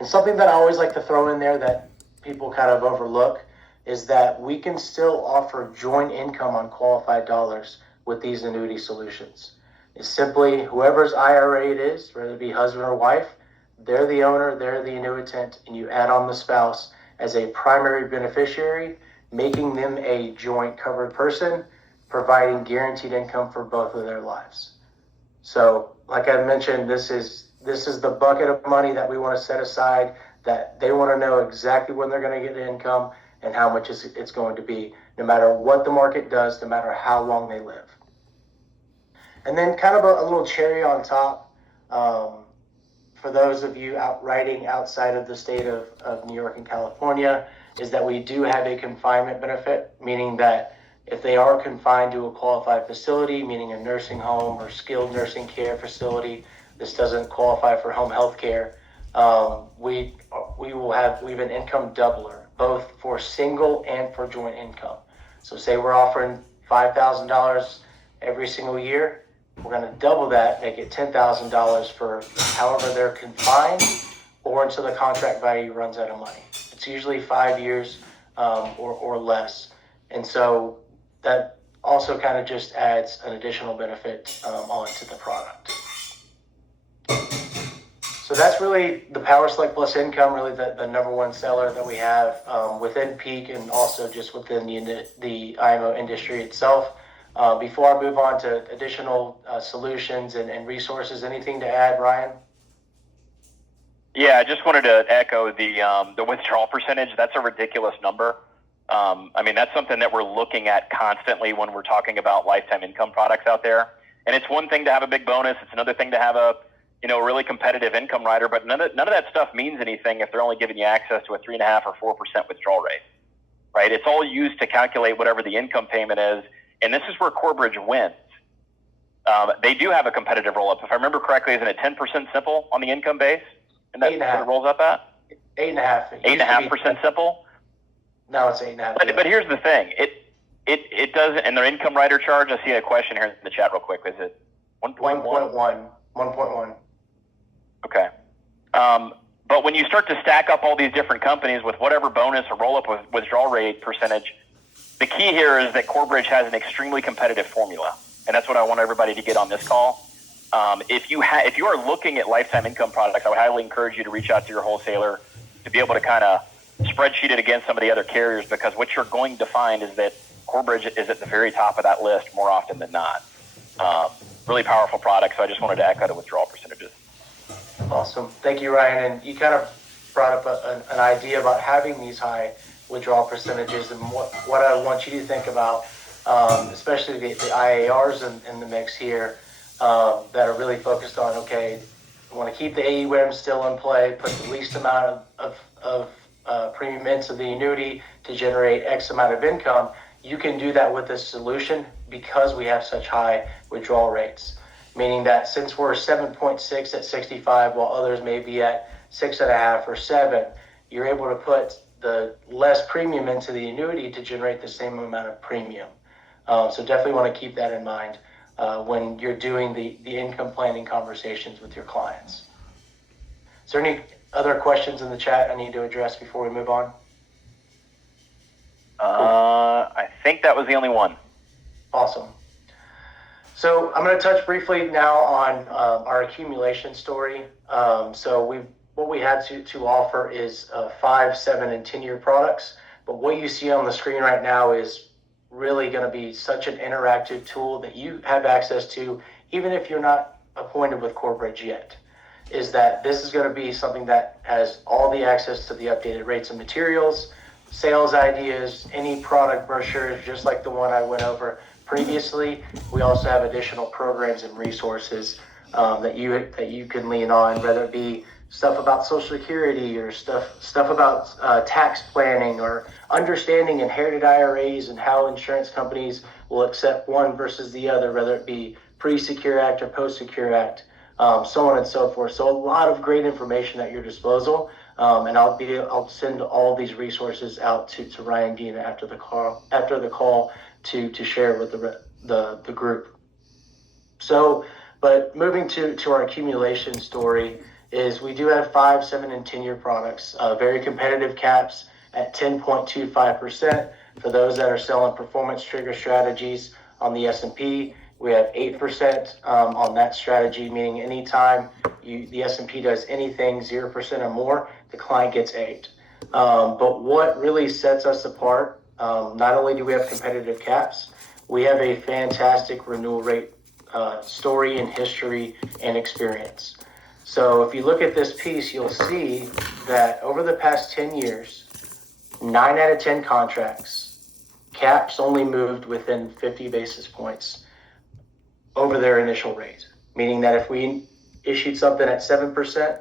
And something that I always like to throw in there that people kind of overlook is that we can still offer joint income on qualified dollars with these annuity solutions. It's simply whoever's IRA it is, whether it be husband or wife, they're the owner, they're the annuitant, and you add on the spouse as a primary beneficiary, making them a joint covered person, providing guaranteed income for both of their lives. So, like I mentioned, this is the bucket of money that we want to set aside, that they want to know exactly when they're going to get income and how much it's going to be, no matter what the market does, no matter how long they live. And then kind of a little cherry on top, for those of you writing outside of the state of New York and California, is that we do have a confinement benefit, meaning that if they are confined to a qualified facility, meaning a nursing home or skilled nursing care facility, this doesn't qualify for home health care, we have an income doubler, both for single and for joint income. So say we're offering $5,000 every single year, we're going to double that, make it $10,000 for however they're confined or until the contract value runs out of money. It's usually 5 years or less. And so that also kind of just adds an additional benefit onto the product. So that's really the Power Select Plus Income, really the number one seller that we have within Peak and also just within the IMO industry itself. Before I move on to additional solutions and resources, anything to add, Ryan? Yeah, I just wanted to echo the withdrawal percentage. That's a ridiculous number. I mean, that's something that we're looking at constantly when we're talking about lifetime income products out there. And it's one thing to have a big bonus. It's another thing to have a really competitive income rider. But none of that stuff means anything if they're only giving you access to a 3.5% or 4% withdrawal rate, right? It's all used to calculate whatever the income payment is. And this is where Corebridge wins. They do have a competitive roll-up. If I remember correctly, isn't it 10% simple on the income base? And that's what it rolls up at? 8.5%. 8.5% simple? No, it's 8.5%. But here's the thing. It does, and their income rider charge, I see a question here in the chat real quick. Is it 1.1? 1.1. Okay. But when you start to stack up all these different companies with whatever bonus or roll-up with withdrawal rate percentage, the key here is that Corebridge has an extremely competitive formula, and that's what I want everybody to get on this call. If you are looking at lifetime income products, I would highly encourage you to reach out to your wholesaler to be able to kind of spreadsheet it against some of the other carriers, because what you're going to find is that Corebridge is at the very top of that list more often than not. Really powerful product, so I just wanted to echo the withdrawal percentages. Awesome. Thank you, Ryan. And you kind of brought up an idea about having these high withdrawal percentages, and what I want you to think about, especially the IARs in the mix here, that are really focused on, okay, I want to keep the AUM still in play, put the least amount of premium into the annuity to generate X amount of income. You can do that with this solution because we have such high withdrawal rates, meaning that since we're 7.6 at 65, while others may be at 6.5 or 7, you're able to put the less premium into the annuity to generate the same amount of premium. So definitely want to keep that in mind when you're doing the income planning conversations with your clients. Is there any other questions in the chat I need to address before we move on? I think that was the only one. Awesome. So I'm going to touch briefly now on our accumulation story. What we had to offer is 5, 7, and 10-year products. But what you see on the screen right now is really going to be such an interactive tool that you have access to, even if you're not appointed with Corebridge yet. Is that this is going to be something that has all the access to the updated rates and materials, sales ideas, any product brochures, just like the one I went over previously. We also have additional programs and resources that you can lean on, whether it be stuff about Social Security or stuff about tax planning or understanding inherited IRAs and how insurance companies will accept one versus the other, whether it be pre-Secure Act or post-Secure Act, so on and so forth. So a lot of great information at your disposal, and I'll send all these resources out to Ryan Dean after the call to share with the group. So, but moving to our accumulation story, is we do have 5, 7, and 10-year products, very competitive caps at 10.25%. For those that are selling performance trigger strategies on the S&P, we have 8% on that strategy, meaning anytime the S&P does anything 0% or more, the client gets 8. But what really sets us apart, not only do we have competitive caps, we have a fantastic renewal rate story and history and experience. So if you look at this piece, you'll see that over the past 10 years, 9 out of 10 contracts, caps only moved within 50 basis points over their initial rate, meaning that if we issued something at 7%,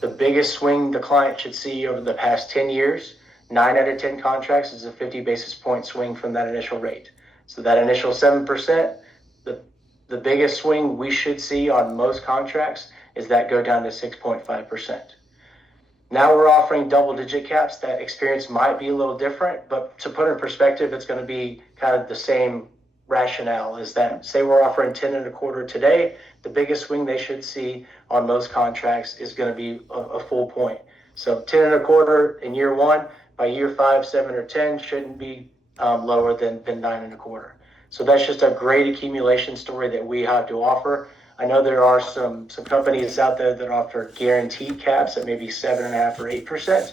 the biggest swing the client should see over the past 10 years, 9 out of 10 contracts is a 50 basis point swing from that initial rate. So that initial 7%, the biggest swing we should see on most contracts is that go down to 6.5%. Now we're offering double-digit caps. That experience might be a little different, but to put in perspective, it's going to be kind of the same rationale. Is that, say we're offering 10.25 today, the biggest swing they should see on most contracts is going to be a full point. So 10.25 in year 1, by year 5, 7, or 10 shouldn't be lower than 9.25. So that's just a great accumulation story that we have to offer. I know there are some companies out there that offer guaranteed caps at maybe 7.5 or 8%.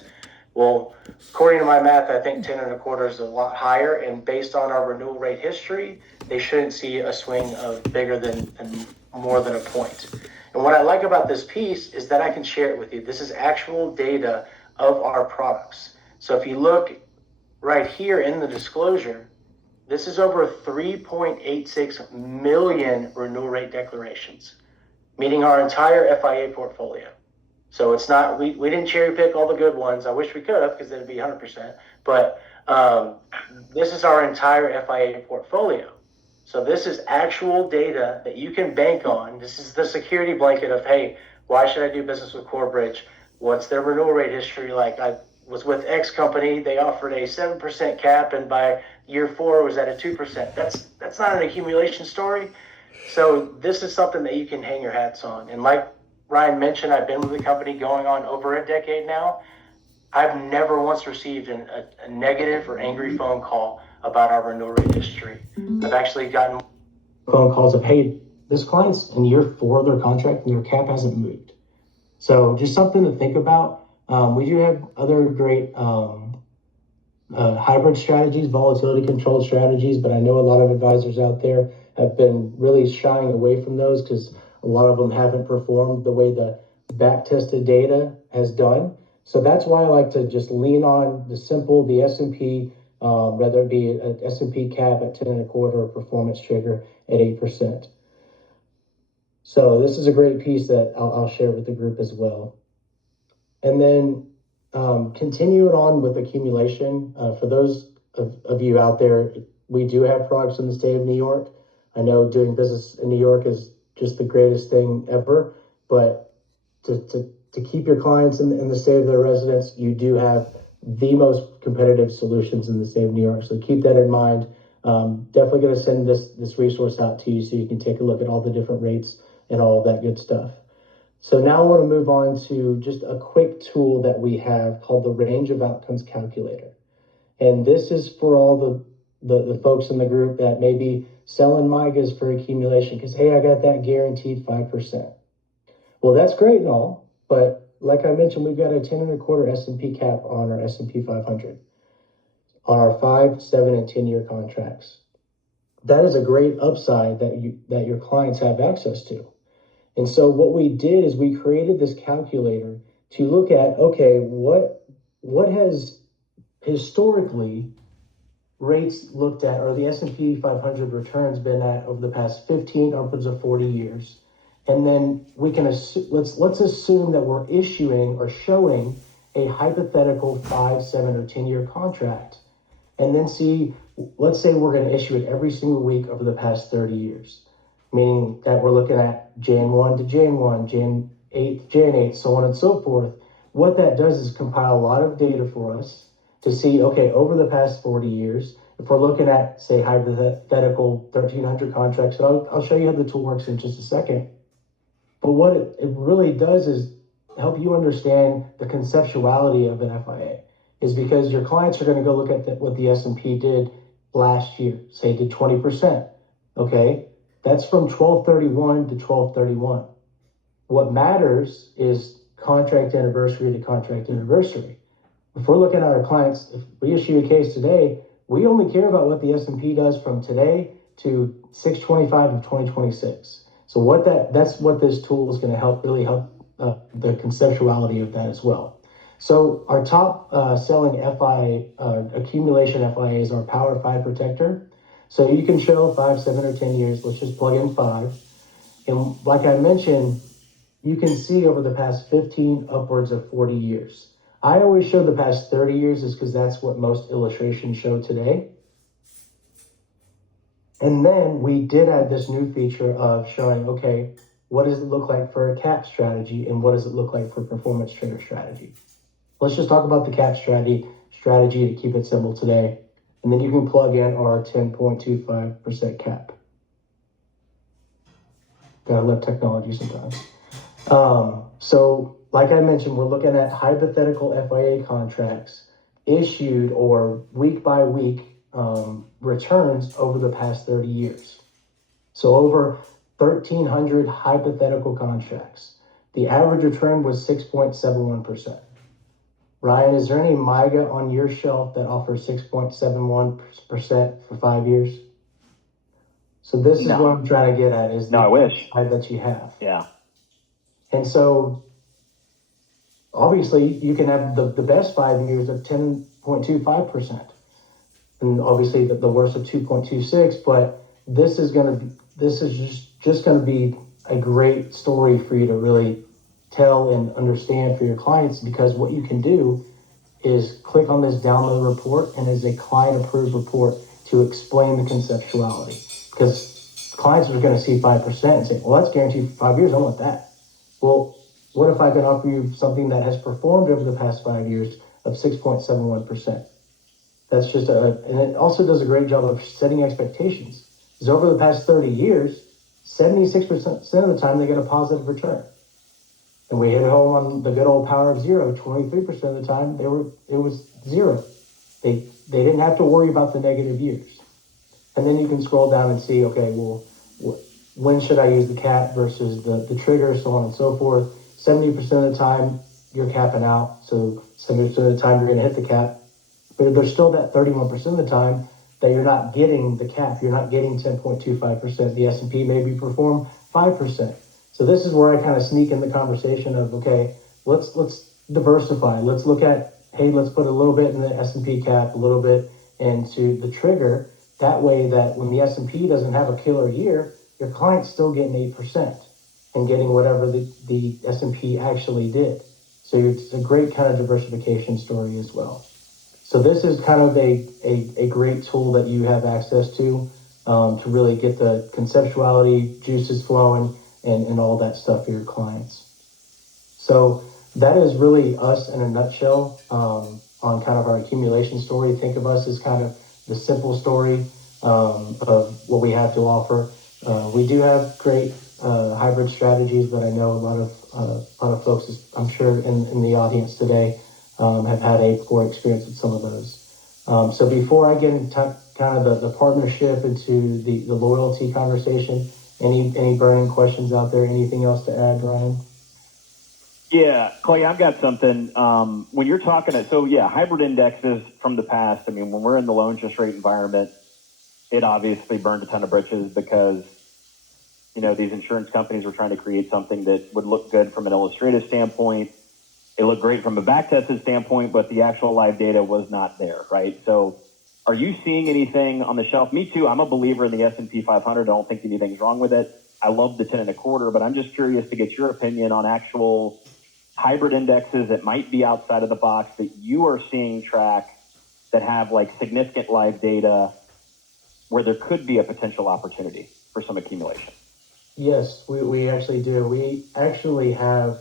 Well, according to my math, I think 10.25 is a lot higher, and based on our renewal rate history, they shouldn't see a swing of bigger than more than a point. And what I like about this piece is that I can share it with you. This is actual data of our products. So if you look right here in the disclosure, this is over 3.86 million renewal rate declarations, meaning our entire FIA portfolio. So it's not, we didn't cherry pick all the good ones. I wish we could have, because then it'd be 100%. But this is our entire FIA portfolio. So this is actual data that you can bank on. This is the security blanket of, hey, why should I do business with Corebridge? What's their renewal rate history like? I was with X company, they offered a 7% cap, and by year 4 was at a 2%. That's not an accumulation story. So this is something that you can hang your hats on. And like Ryan mentioned, I've been with the company going on over a decade now. I've never once received a negative or angry phone call about our renewal rate history. I've actually gotten phone calls of, hey, this client's in year 4 of their contract and their cap hasn't moved. So just something to think about. We do have other great hybrid strategies, volatility controlled strategies, but I know a lot of advisors out there have been really shying away from those because a lot of them haven't performed the way the back-tested data has done. So that's why I like to just lean on the S&P, whether it be an S&P cap at 10.25 or performance trigger at 8%. So this is a great piece that I'll share with the group as well. And then continuing on with accumulation, for those of you out there, we do have products in the state of New York. I know doing business in New York is just the greatest thing ever, but to keep your clients in the state of their residence, you do have the most competitive solutions in the state of New York. So keep that in mind. Definitely going to send this resource out to you so you can take a look at all the different rates and all of that good stuff. So now I want to move on to just a quick tool that we have called the Range of Outcomes Calculator. And this is for all the folks in the group that may be selling MYGAs for accumulation because, hey, I got that guaranteed 5%. Well, that's great and all, but like I mentioned, we've got a 10.25 S&P cap on our S&P 500 on our 5, 7, and 10-year contracts. That is a great upside that your clients have access to. And so what we did is we created this calculator to look at, okay, what has historically rates looked at, or the S&P 500 returns been at over the past 15 upwards of 40 years. And then we can let's assume that we're issuing or showing a hypothetical 5, 7, or 10-year contract. And then let's say we're going to issue it every single week over the past 30 years. Meaning that we're looking at Jan 1 to Jan 1, Jan 8 to Jan 8, so on and so forth. What that does is compile a lot of data for us to see, okay, over the past 40 years, if we're looking at, say, hypothetical 1,300 contracts, and I'll show you how the tool works in just a second. But what it really does is help you understand the conceptuality of an FIA is because your clients are going to go look at what the S&P did last year. Say it did 20%. Okay, that's from 12/31 to 12/31. What matters is contract anniversary to contract anniversary. If we're looking at our clients, if we issue a case today, we only care about what the S&P does from today to 6/25 of 2026. So that's what this tool is going to really help the conceptuality of that as well. So our top selling accumulation FIA is our Power 5 Protector. So you can show 5, 7, or 10 years. Let's just plug in 5. And like I mentioned, you can see over the past 15 upwards of 40 years. I always show the past 30 years is because that's what most illustrations show today. And then we did add this new feature of showing, okay, what does it look like for a cap strategy and what does it look like for performance trigger strategy? Let's just talk about the cap strategy to keep it simple today. And then you can plug in our 10.25% cap. Gotta love technology sometimes. So like I mentioned, we're looking at hypothetical FIA contracts issued or week by week returns over the past 30 years. So over 1,300 hypothetical contracts. The average return was 6.71%. Ryan, is there any MIGA on your shelf that offers 6.71% for 5 years? So this is what I'm trying to get at is I wish that you have. Yeah. And so obviously you can have the best 5 years of 10.25%. And obviously the worst of 2.26, but this is just going to be a great story for you to really tell and understand for your clients, because what you can do is click on this download report and as a client approved report to explain the conceptuality, because clients are going to see 5% and say, well, that's guaranteed for 5 years. I want that. Well, what if I can offer you something that has performed over the past 5 years of 6.71%? That's just and it also does a great job of setting expectations. Because over the past 30 years, 76% of the time they get a positive return. And we hit home on the good old power of zero. 23% of the time it was zero. They didn't have to worry about the negative years. And then you can scroll down and see, okay, well, when should I use the cap versus the trigger, so on and so forth. 70% of the time you're capping out, so 70% of the time you're going to hit the cap. But there's still that 31% of the time that you're not getting the cap. You're not getting 10.25%. The S&P maybe perform 5%. So this is where I kind of sneak in the conversation of, okay, let's diversify. Let's look at, hey, let's put a little bit in the S&P cap, a little bit into the trigger. That way that when the S&P doesn't have a killer year, your client's still getting 8% and getting whatever the S&P actually did. So it's a great kind of diversification story as well. So this is kind of a great tool that you have access to really get the conceptuality, juices flowing, and all that stuff for your clients. So that is really us in a nutshell on kind of our accumulation story. Think of us as kind of the simple story of what we have to offer. We do have great hybrid strategies, but I know a lot of folks, I'm sure in the audience today, have had a poor experience with some of those. So before I get into kind of the partnership into the loyalty conversation, any burning questions out there? Anything else to add, Ryan? Yeah, Clay, I've got something. When you're talking, hybrid indexes from the past, I mean, when we're in the low interest rate environment, it obviously burned a ton of bridges because, these insurance companies were trying to create something that would look good from an illustrative standpoint. It looked great from a back-tested standpoint, but the actual live data was not there, right? So are you seeing anything on the shelf? Me too. I'm a believer in the S&P 500. I don't think anything's wrong with it. I love the 10.25, but I'm just curious to get your opinion on actual hybrid indexes that might be outside of the box that you are seeing track that have like significant live data where there could be a potential opportunity for some accumulation. Yes, we actually do. We actually have,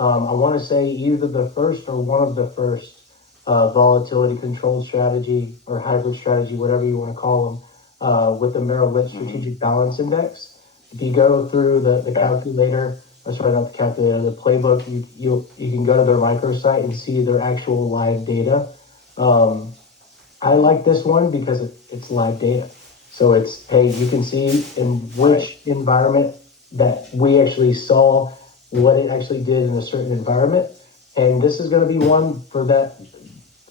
I want to say either the first or one of the first volatility controlled strategy or hybrid strategy, whatever you want to call them, with the Merrill Lynch Strategic Balance Index. If you go through the calculator, sorry, not the calculator, the playbook. You can go to their microsite and see their actual live data. I like this one because it's live data. So it's, hey, you can see in which environment that we actually saw what it actually did in a certain environment. And this is going to be one for that,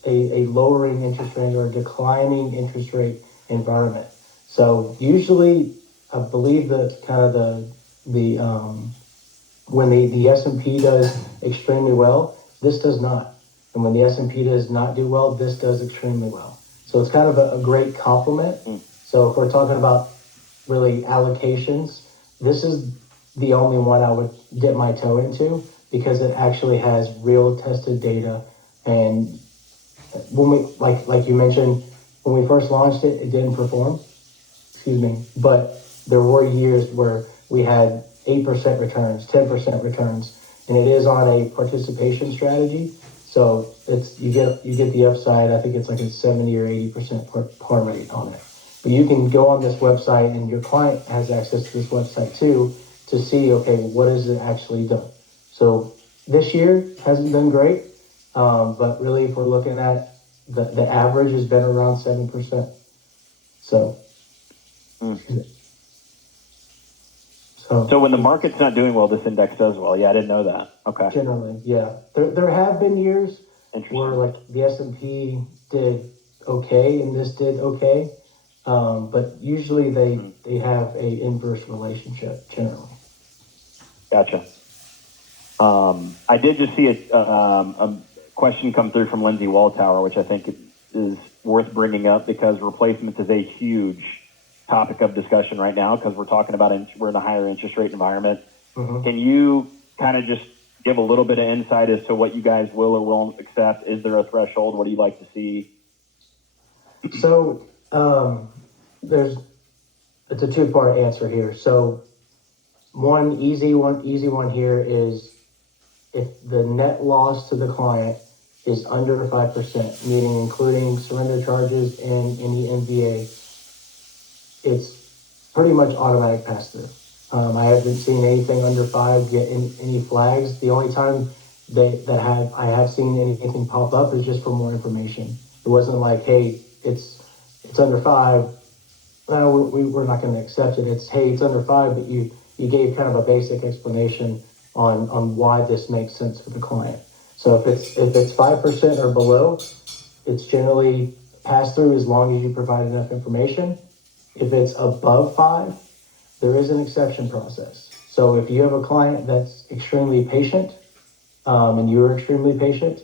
a lowering interest rate or a declining interest rate environment. So usually, I believe that kind of the when the S&P does extremely well, this does not. And when the S&P does not do well, this does extremely well. So it's kind of a great complement. So if we're talking about really allocations, this is the only one I would dip my toe into because it actually has real tested data. And when we, like you mentioned, when we first launched it, it didn't perform. Excuse me. But there were years where we had 8% returns, 10% returns, and it is on a participation strategy. So it's you get the upside. I think it's like a 70 or 80% par rate on it. But you can go on this website, and your client has access to this website too to see, okay, what has it actually done? So this year hasn't done great, but really, if we're looking at the average has been around 7%. So. So when the market's not doing well, this index does well. Yeah, I didn't know that. Okay. Generally, yeah. There have been years where like the S&P did okay and this did okay, but usually they have a inverse relationship generally. Gotcha. I did just see a question come through from Lindsay Walltower, which I think is worth bringing up because replacement is a huge topic of discussion right now because we're talking about we're in a higher interest rate environment. Mm-hmm. Can you kind of just give a little bit of insight as to what you guys will or won't accept? Is there a threshold? What do you like to see? So it's a two-part answer here. So one easy one here is if the net loss to the client is under 5%, meaning including surrender charges and any NVA, it's pretty much automatic pass-through. I haven't seen anything under 5 get any flags. The only time I have seen anything pop up is just for more information. It wasn't like, hey, it's under 5. No, we're not going to accept it. It's, hey, it's under 5, but you gave kind of a basic explanation on why this makes sense for the client. So if it's 5% or below, it's generally pass-through as long as you provide enough information. If it's above 5, there is an exception process. So if you have a client that's extremely patient, and you're extremely patient,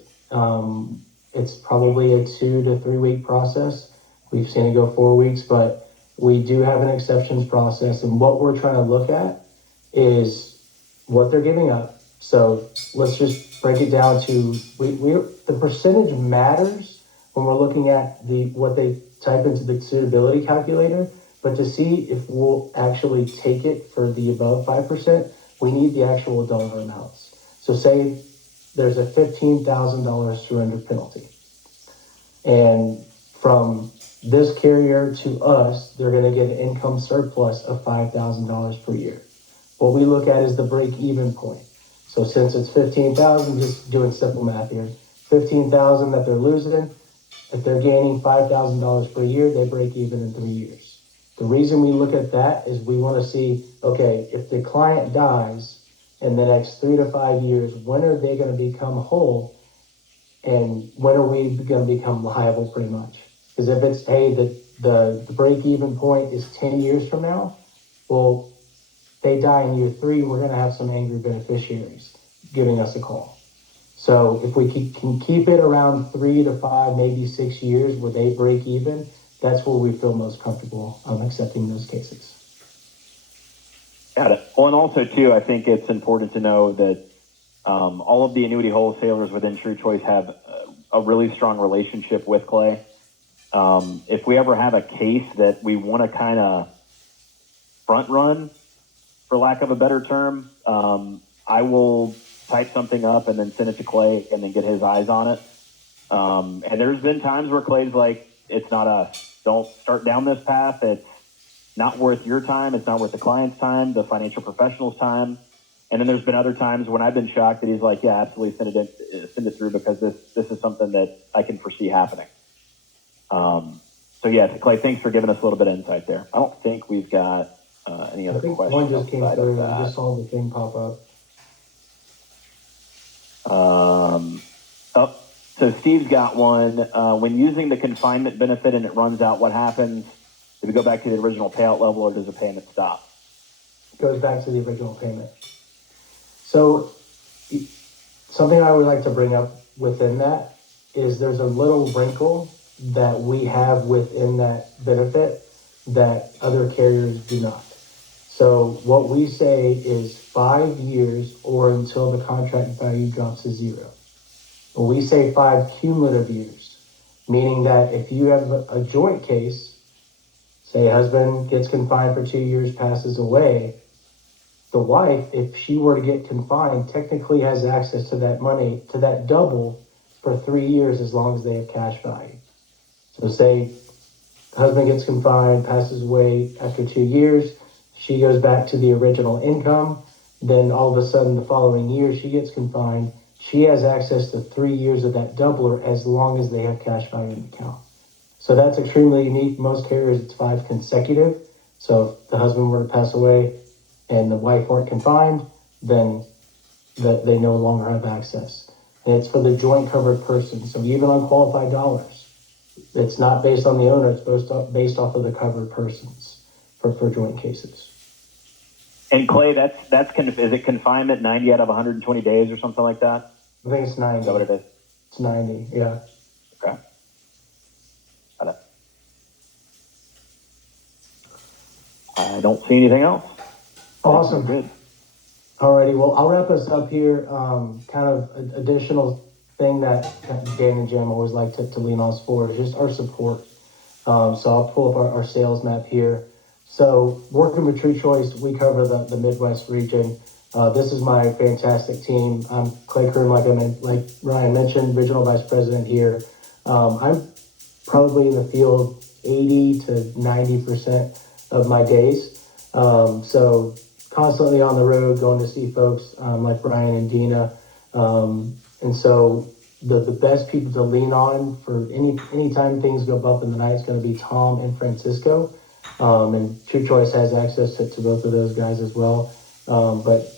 it's probably a 2 to 3 week process. We've seen it go 4 weeks, but we do have an exceptions process. And what we're trying to look at is what they're giving up. So let's just break it down to the percentage matters when we're looking at what they type into the suitability calculator. But to see if we'll actually take it for the above 5%, we need the actual dollar amounts. So say there's a $15,000 surrender penalty. And from this carrier to us, they're going to get an income surplus of $5,000 per year. What we look at is the break-even point. So since it's $15,000, just doing simple math here, $15,000 that they're losing, if they're gaining $5,000 per year, they break even in 3 years. The reason we look at that is we want to see, okay, if the client dies in the next 3 to 5 years, when are they going to become whole? And when are we going to become liable pretty much? Because if it's, hey, the break-even point is 10 years from now, well, they die in year 3, we're going to have some angry beneficiaries giving us a call. So if we can keep it around 3 to 5, maybe 6 years where they break even, that's where we feel most comfortable accepting those cases. Got it. Well, and also, too, I think it's important to know that all of the annuity wholesalers within True Choice have a really strong relationship with Clay. If we ever have a case that we want to kind of front run, for lack of a better term, I will type something up and then send it to Clay and then get his eyes on it. And there's been times where Clay's like, it's not us. Don't start down this path. It's not worth your time. It's not worth the client's time, the financial professional's time. And then there's been other times when I've been shocked that he's like, yeah, absolutely send it through because this is something that I can foresee happening. So yeah, Clay, thanks for giving us a little bit of insight there. I don't think we've got any other I think questions. one just came outside through. of I that. just saw the thing pop up. So Steve's got one. When using the confinement benefit and it runs out, what happens? Do we go back to the original payout level or does the payment stop? Goes back to the original payment. So something I would like to bring up within that is there's a little wrinkle that we have within that benefit that other carriers do not. So what we say is 5 years or until the contract value drops to zero. But we say 5 cumulative years, meaning that if you have a joint case, say husband gets confined for 2 years, passes away, the wife, if she were to get confined, technically has access to that money, to that double for 3 years as long as they have cash value. So say husband gets confined, passes away after 2 years, she goes back to the original income, then all of a sudden the following year she gets confined, she has access to 3 years of that doubler as long as they have cash value in the account. So that's extremely unique. Most carriers, it's 5 consecutive. So if the husband were to pass away and the wife weren't confined, then they no longer have access. And it's for the joint covered person. So even on qualified dollars, it's not based on the owner, it's based off of the covered persons for joint cases. And Clay, is it confinement 90 out of 120 days or something like that? I think it's 90. Is that what it is? It's 90, yeah. Okay. Got it. I don't see anything else. Awesome. Good. Alrighty, well, I'll wrap us up here. Kind of an additional thing that Dan and Jim always like to lean on us for is just our support. So I'll pull up our sales map here. So working with True Choice, we cover the Midwest region. This is my fantastic team. I'm Clay Klume, like Ryan mentioned, regional vice president here. I'm probably in the field 80 to 90% of my days. So constantly on the road, going to see folks like Brian and Dina. And so the best people to lean on for any time things go bump in the night is going to be Tom and Francisco. And True Choice has access to both of those guys as well. But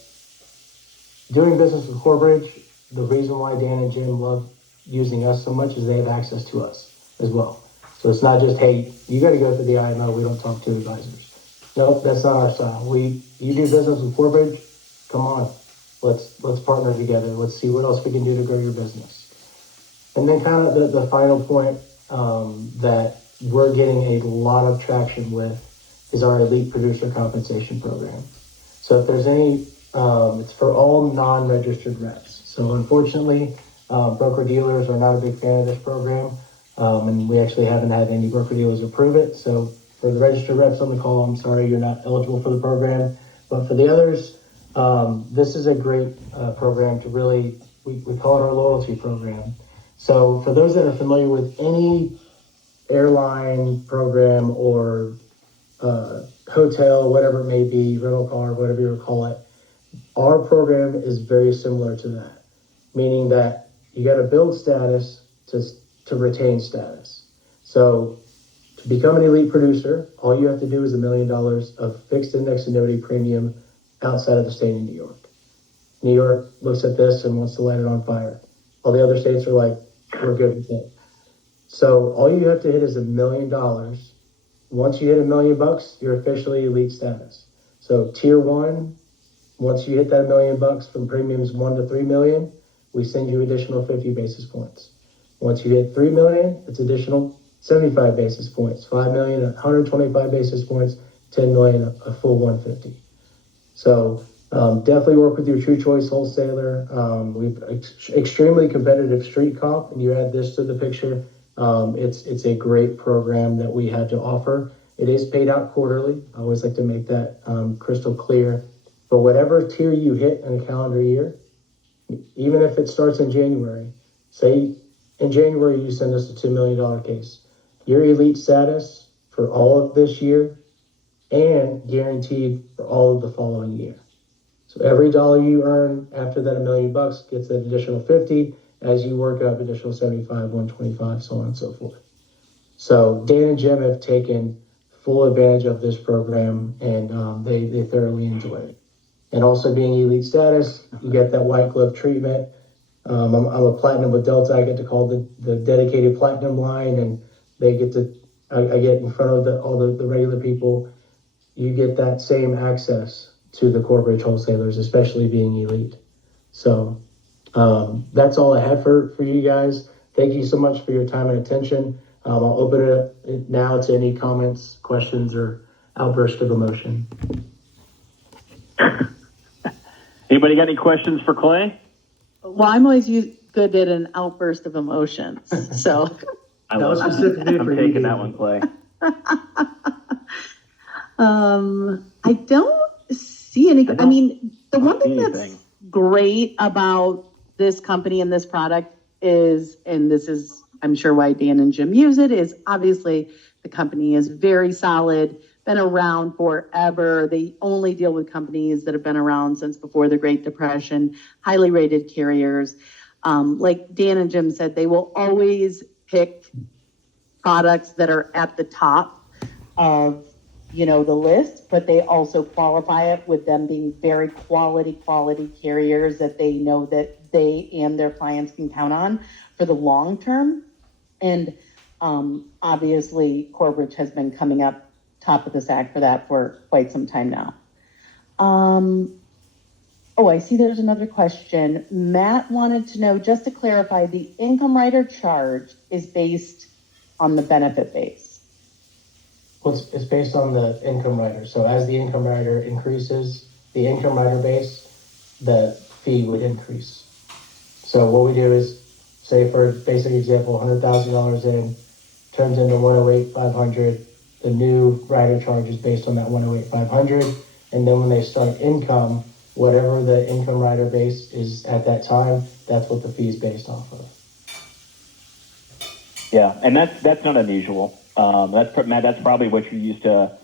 doing business with Corebridge, the reason why Dan and Jim love using us so much is they have access to us as well. So it's not just, hey, you got to go through the IMO. We don't talk to advisors. Nope, that's not our style. You do business with Corebridge, come on, let's partner together. Let's see what else we can do to grow your business. And then kind of the final point that we're getting a lot of traction with is our elite producer compensation program. So if there's any, it's for all non-registered reps. So unfortunately, broker dealers are not a big fan of this program, and we actually haven't had any broker dealers approve it. So for the registered reps on the call, I'm sorry you're not eligible for the program. But for the others, this is a great program to really, we call it our loyalty program. So for those that are familiar with any airline program or hotel, whatever it may be, rental car, whatever you would call it, our program is very similar to that, meaning that you got to build status to retain status. So to become an elite producer, all you have to do is $1 million of fixed index annuity premium outside of the state of New York. New York looks at this and wants to light it on fire. All the other states are like, we're good with it. So all you have to hit is $1 million. Once you hit $1 million, you're officially elite status. So tier 1, once you hit that $1 million from premiums 1 to 3 million, we send you additional 50 basis points. Once you hit 3 million, it's additional 75 basis points. 5 million, 125 basis points. 10 million, a full 150. So definitely work with your True Choice wholesaler. We've extremely competitive street comp, and you add this to the picture. It's a great program that we have to offer. It is paid out quarterly. I always like to make that crystal clear. But whatever tier you hit in a calendar year, even if it starts in January, say in January you send us a $2 million case, your elite status for all of this year and guaranteed for all of the following year. So every dollar you earn after that $1 million gets an additional 50. As you work up, additional 75, 125, so on and so forth. So Dan and Jim have taken full advantage of this program, and they thoroughly enjoy it. And also being elite status, you get that white glove treatment. I'm a platinum with Delta. I get to call the dedicated platinum line, and they get to, I get in front of all the regular people. You get that same access to the Corbridge wholesalers, especially being elite. So that's all I have for you guys. Thank you so much for your time and attention. I'll open it up now to any comments, questions, or outburst of emotion. Anybody got any questions for Clay? Well, I'm always good at an outburst of emotions. So I That was love specifically I'm for you, taking Dave. that one, Clay. I don't see any. I mean, the one thing see that's anything. great about this company and this product is, and this is, I'm sure why Dan and Jim use it, is obviously the company is very solid, been around forever. They only deal with companies that have been around since before the Great Depression, highly rated carriers. Like Dan and Jim said, they will always pick products that are at the top of the list, but they also qualify it with them being very quality carriers that they know that they and their clients can count on for the long term. And obviously Corbridge has been coming up top of the stack for that for quite some time now. I see there's another question. Matt wanted to know, just to clarify, the income rider charge is based on the benefit base. Well, it's based on the income rider. So as the income rider increases, the income rider base, the fee would increase. So what we do is, say for basic example, $100,000 in turns into 108,500. The new rider charge is based on that 108,500, and then when they start income, whatever the income rider base is at that time, that's what the fee is based off of. Yeah, and that's not unusual. Matt, that's probably what you're used to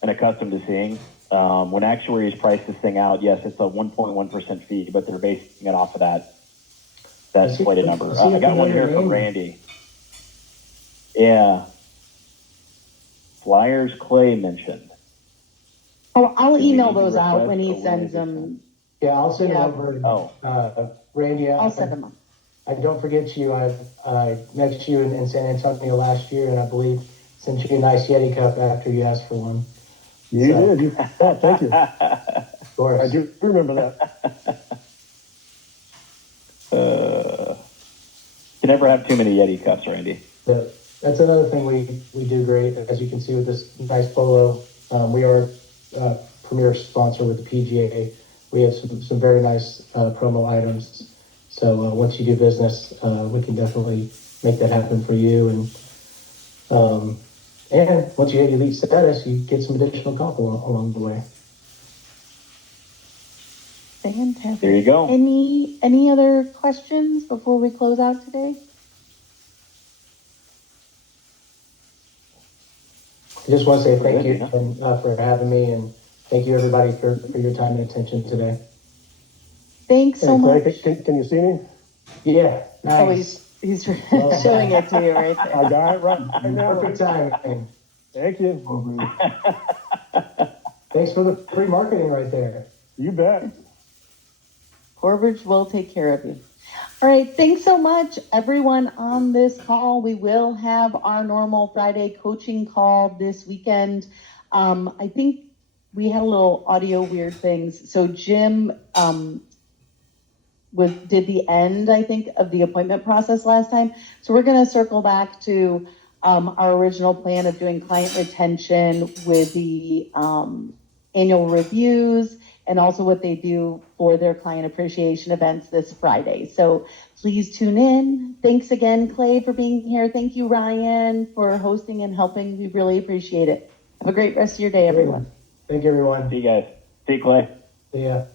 and accustomed to seeing. When actuaries price this thing out, yes, it's a 1.1% fee, but they're basing it off of that inflated number. I got one here from Randy. Yeah. Flyers Clay mentioned. Oh, I'll Can you email use those the out request when or he when sends is it them. Yeah, I'll send Yeah. it over. Oh. Randy, I'll send them up. I don't forget you. I met you in San Antonio last year, and I believe sent you a nice Yeti cup after you asked for one. You did. Oh, thank you. Of course. I do remember that. You never have too many Yeti cups, Randy. Yeah, that's another thing we do great. As you can see with this nice polo, we are a premier sponsor with the PGA. We have some very nice promo items. So once you do business, we can definitely make that happen for you. And once you hit elite status, you get some additional comp along the way. Fantastic. There you go. Any other questions before we close out today? I just want to say thank Good, you for having me, and thank you everybody for your time and attention today. Thanks so Clay, much. can you see me? Yeah, Oh, nice. he's showing it to you right there. I got it right now. Perfect timing. Thank you. Thanks for the free marketing right there. You bet. Corbridge will take care of you. All right, thanks so much, everyone on this call. We will have our normal Friday coaching call this weekend. I think we had a little audio weird things. So Jim did the end, I think, of the appointment process last time. So we're going to circle back to our original plan of doing client retention with the annual reviews and also what they do for their client appreciation events this Friday. So please tune in. Thanks again, Clay, for being here. Thank you, Ryan, for hosting and helping. We really appreciate it. Have a great rest of your day, everyone. Thank you, everyone. See you guys. See you, Clay. See ya.